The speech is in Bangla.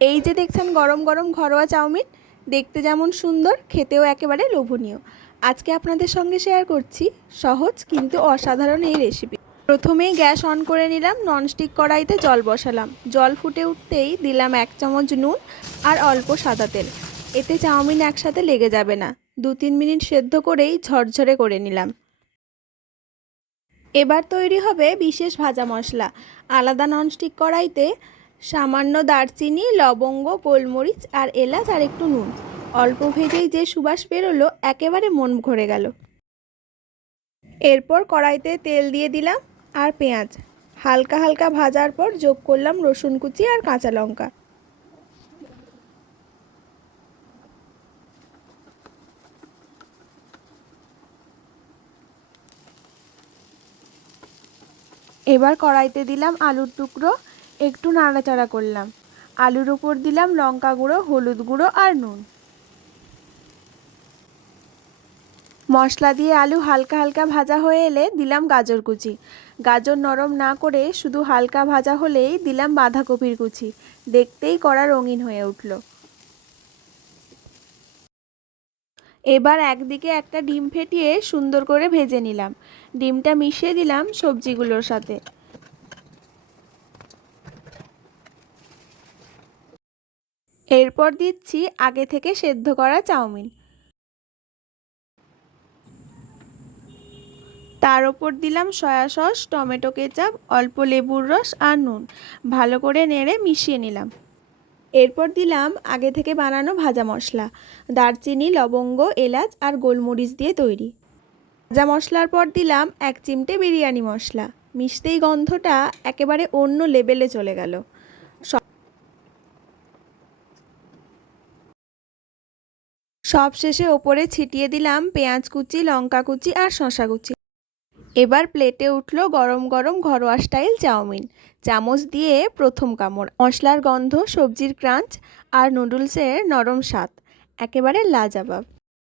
এই যে দেখছেন গরম গরম ঘরোয়া চাউমিন, দেখতে যেমন সুন্দর খেতেও একেবারে লোভনীয়। আজকে আপনাদের সঙ্গে শেয়ার করছি সহজ কিন্তু অসাধারণ এই রেসিপি। প্রথমেই গ্যাস অন করে নিলাম, ননস্টিক কড়াইতে জল বসালাম। জল ফুটে উঠতেই দিলাম 1 চামচ নুন আর অল্প সাদা তেল। এতে চাউমিন একসাথে লেগে যাবে না। 2-3 মিনিট সেদ্ধ করেই ঝরঝরে করে নিলাম। এবার তৈরি হবে বিশেষ ভাজা মশলা। আলাদা ননস্টিক কড়াইতে সামান্য দারচিনি, লবঙ্গ, গোলমরিচ আর এলাচ আর একটু নুন। অল্প ভেজেই যে সুবাস বেরোলো, একেবারে মন ভরে গেল। এরপর কড়াইতে তেল দিয়ে দিলাম আর পেঁয়াজ হালকা হালকা ভাজার পর যোগ করলাম রসুন কুচি আর কাঁচা লঙ্কা। এবার কড়াইতে দিলাম আলুর টুকরো, একটু নাড়াচাড়া করলাম। আলুর উপর দিলাম লঙ্কা গুঁড়ো, হলুদ গুঁড়ো আর নুন। মশলা দিয়ে আলু হালকা হালকা ভাজা হয়ে এলে দিলাম গাজর কুচি। গাজর নরম না করে শুধু হালকা ভাজা হলেই দিলাম বাঁধাকপির কুচি। দেখতেই কড়া রঙিন হয়ে উঠল। এবার একদিকে একটা ডিম ফেটিয়ে সুন্দর করে ভেজে নিলাম। ডিমটা মিশিয়ে দিলাম সবজিগুলোর সাথে। এরপর দিচ্ছি আগে থেকে সেদ্ধ করা চাউমিন। তার ওপর দিলাম সয়া সস, টমেটো কেচাপ, অল্প লেবুর রস আর নুন। ভালো করে নেড়ে মিশিয়ে নিলাম। এরপর দিলাম আগে থেকে বানানো ভাজা মশলা, দারচিনি, লবঙ্গ, এলাচ আর গোলমরিচ দিয়ে তৈরি। ভাজা মশলার পর দিলাম 1 চিমটে বিরিয়ানি মশলা। মিশতেই গন্ধটা একেবারে অন্য লেভেলে চলে গেল। সব শেষে ওপরে ছিটিয়ে দিলাম পেঁয়াজ কুচি, লঙ্কা কুচি আর শসা কুচি। এবার প্লেটে উঠলো গরম গরম ঘরোয়া স্টাইল চাউমিন। চামচ দিয়ে প্রথম কামড়, মশলার গন্ধ, সবজির ক্রাঞ্চ আর নুডলসের নরম স্বাদ, একেবারে লাজবাব।